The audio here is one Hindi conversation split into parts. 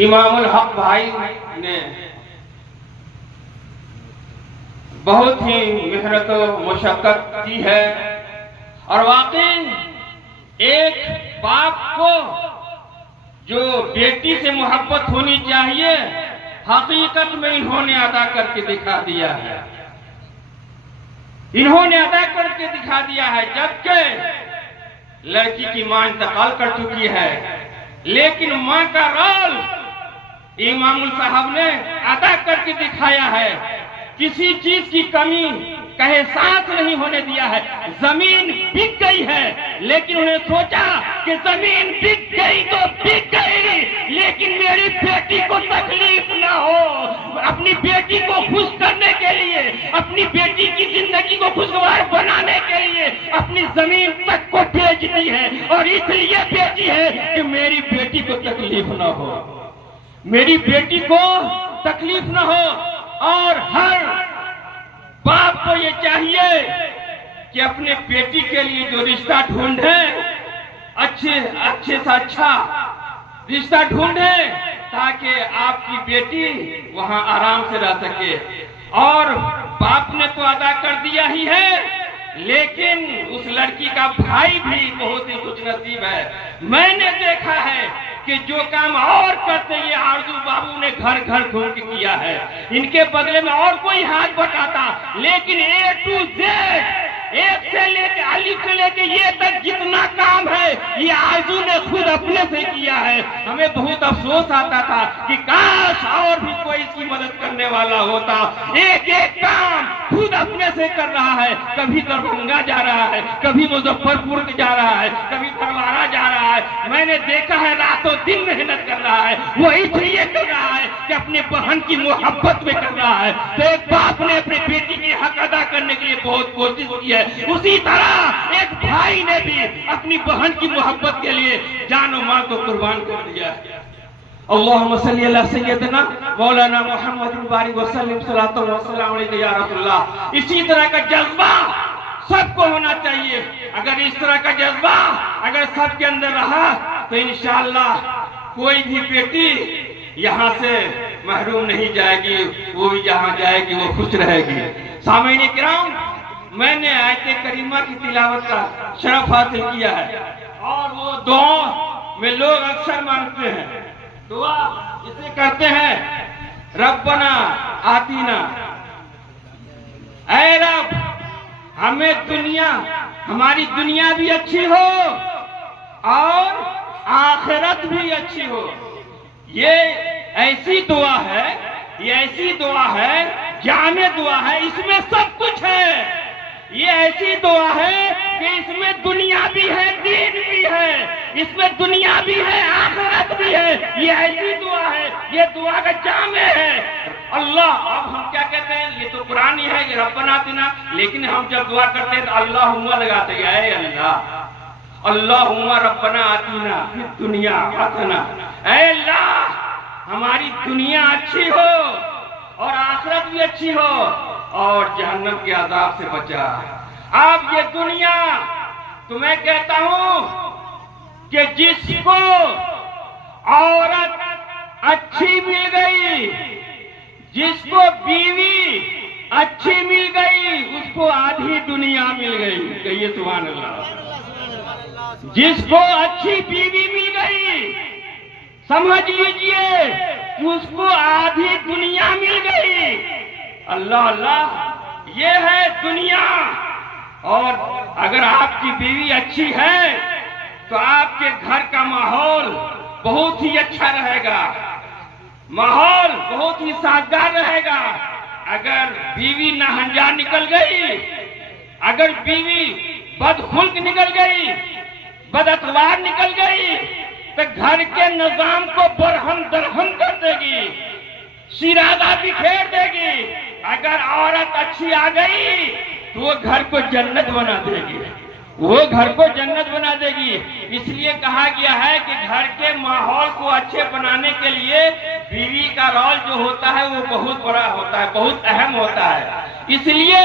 इमामुल हक भाई ने बहुत ही मेहनत और मशक्कत की है और वाकई एक बाप को जो बेटी से मोहब्बत होनी चाहिए हकीकत में इन्होंने अदा करके दिखा दिया है। इन्होंने अदा करके दिखा दिया है। जबकि लड़की की मां इंतकाल कर चुकी है, लेकिन मां का रोल इमामुल साहब ने अदा करके दिखाया है। किसी चीज की कमी कहे साथ नहीं होने दिया है। जमीन बिक गई है, लेकिन उन्हें सोचा कि जमीन बिक गई तो बिक गई, लेकिन मेरी बेटी को तकलीफ ना हो। अपनी बेटी को खुश करने के लिए, अपनी बेटी की जिंदगी को खुशगवार बनाने के लिए अपनी जमीन तक को बेच दी है, और इसलिए बेची है कि मेरी बेटी को तकलीफ ना हो, मेरी बेटी को तकलीफ ना हो। और हर बाप को ये चाहिए कि अपने बेटी के लिए जो रिश्ता ढूंढे, अच्छे से अच्छा रिश्ता ढूंढे, ताकि आपकी बेटी वहां आराम से रह सके। और बाप ने तो अदा कर दिया ही है, लेकिन उस लड़की का भाई भी बहुत ही खुशनसीब है। मैंने देखा है कि जो काम और करते ये आरजू बाबू ने घर घर घूम के किया है, इनके बदले में और कोई हाथ बटाता, लेकिन A to Z, एक से लेके अलिफ से लेके ये तक जितना काम है ये आरजू ने खुद अपने से किया है। हमें बहुत अफसोस आता था कि काश और भी कोई इसकी मदद करने वाला होता। एक एक काम खुद अपने से कर रहा है। कभी दरभंगा जा रहा है, कभी मुजफ्फरपुर जा रहा है, कभी परवारा जा रहा है। मैंने देखा है रातों दिन मेहनत कर रहा है। वो इसलिए कर रहा है कि अपने बहन की मोहब्बत में कर रहा है। तो एक बाप ने अपनी बेटी के हक अदा करने के लिए बहुत कोशिश की है, उसी तरह एक भाई ने भी अपनी बहन की मोहब्बत के लिए जान और माल को कुर्बान कर दिया। अल्लाहुम्मा सल्ली अला सय्यदना मौलाना मुहम्मद बारिक वसल्लम सल्लल्लाहु अलैहि या रसूलुल्लाह। इसी तरह का जज्बा सबको होना चाहिए। अगर इस तरह का जज्बा अगर सबके अंदर रहा तो इंशाअल्लाह कोई भी बेटी यहाँ से महरूम नहीं जाएगी, वो भी जहाँ जाएगी वो खुश रहेगी। सामईन किराम, मैंने आयत करीमा की तिलावत का शरफ हासिल किया है, और वो दुआ में लोग अक्सर मांगते हैं। दुआ इसे करते हैं, रब्बना आतीना, ऐ रब हमें दुनिया, हमारी दुनिया भी अच्छी हो और आखिरत भी अच्छी हो। ये ऐसी दुआ है, ये ऐसी दुआ है, जामे दुआ है, इसमें सब कुछ है। ये ऐसी दुआ है कि इसमें दुनिया भी है, दीन भी है, इसमें दुनिया भी है, आखिरत भी है। ये ऐसी दुआ है, ये दुआ का जामे है। अल्लाह, अब हम क्या कहते हैं, ये तो कुरानी है, ये रब्बना आतिना, लेकिन हम जब दुआ करते हैं तो अल्लाहुम्मा लगाते हैं। ऐ अल्लाह, अल्लाहुम्मा रब्बना आतिना फिद दुनिया हसना, ऐ अल्लाह हमारी दुनिया अच्छी हो और आखिरत भी अच्छी हो और जहन्नम के अजाब से बचा। अब ये दुनिया, तो मैं कहता हूं कि जिसको औरत अच्छी मिल गई, जिसको बीवी अच्छी मिल गई, उसको आधी दुनिया मिल गई। कहिए सुभान अल्लाह। जिसको अच्छी बीवी मिल गई, समझ लीजिए उसको आधी दुनिया मिल गई। अल्लाह अल्लाह, ये है दुनिया। और अगर आपकी बीवी अच्छी है तो आपके घर का माहौल बहुत ही अच्छा रहेगा, माहौल बहुत ही साजगार रहेगा। अगर बीवी नाहंजा निकल गई, अगर बीवी बदखुल्क निकल गई, बदअखलाक निकल गई, तो घर के निजाम को बरहम दरहम कर देगी, शिरादा बिखेर देगी। अगर औरत अच्छी आ गई तो वो घर को जन्नत बना देगी, वो घर को जन्नत बना देगी। इसलिए कहा गया है कि घर के माहौल को अच्छे बनाने के लिए बीवी का रोल जो होता है वो बहुत बड़ा होता है, बहुत अहम होता है। इसलिए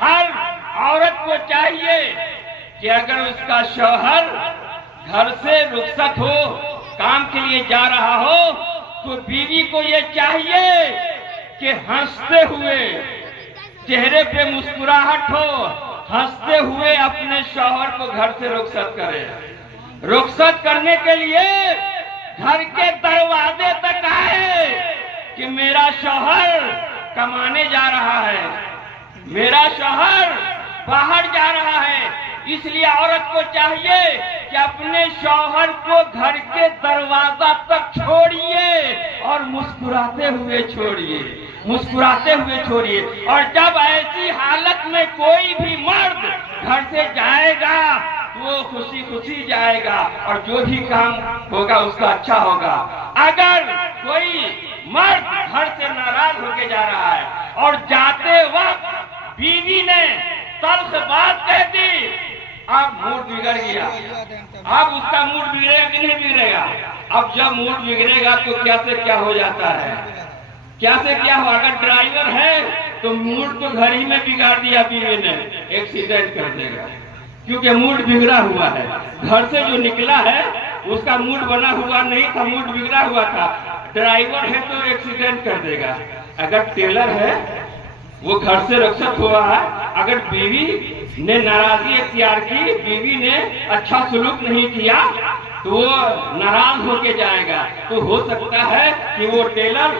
हर औरत को चाहिए कि अगर उसका शौहर घर से रुखसत हो, काम के लिए जा रहा हो, तो बीवी को ये चाहिए कि हंसते हुए, चेहरे पे मुस्कुराहट हो, हंसते हुए अपने शौहर को घर से रुखसत करे। रुखसत करने के लिए घर के दरवाजे तक आए कि मेरा शौहर कमाने जा रहा है, मेरा शौहर बाहर जा रहा है। इसलिए औरत को चाहिए कि अपने शौहर को घर के दरवाजा तक छोड़िए और मुस्कुराते हुए छोड़िए, मुस्कुराते हुए छोड़िए। और जब ऐसी हालत में कोई भी मर्द घर से जाएगा वो खुशी खुशी जाएगा और जो भी काम होगा उसका अच्छा होगा। अगर कोई मर्द घर से नाराज होके जा रहा है और जाते वक्त बीवी ने तल्ख बात कह दी, अब मूड बिगड़ गया। अब उसका मूड बिगड़ेगा कि नहीं बिगड़ेगा? अब जब मूड बिगड़ेगा तो क्या से क्या हो जाता है, क्या से क्या हो। अगर ड्राइवर है तो मूड तो घर ही में बिगाड़ दिया बीवी ने, एक्सीडेंट कर देगा, क्योंकि मूड बिगड़ा हुआ है। घर से जो निकला है उसका मूड बना हुआ नहीं था, मूड बिगड़ा हुआ था। ड्राइवर है तो एक्सीडेंट कर देगा। अगर टेलर है वो घर से रक्षक हुआ है, अगर बीवी ने नाराजगी इख्तियार की, बीवी ने अच्छा सलूक नहीं किया तो वो नाराज होके जाएगा। तो हो सकता है कि वो टेलर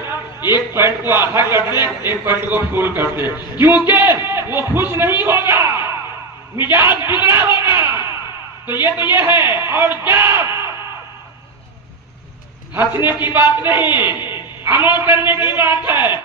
एक पैंट को आधा कर दे, एक पैंट को फुल कर दे, क्योंकि वो खुश नहीं होगा, मिजाज बिगड़ा होगा। तो ये है। और जब हंसने की बात नहीं, अमल करने की बात है।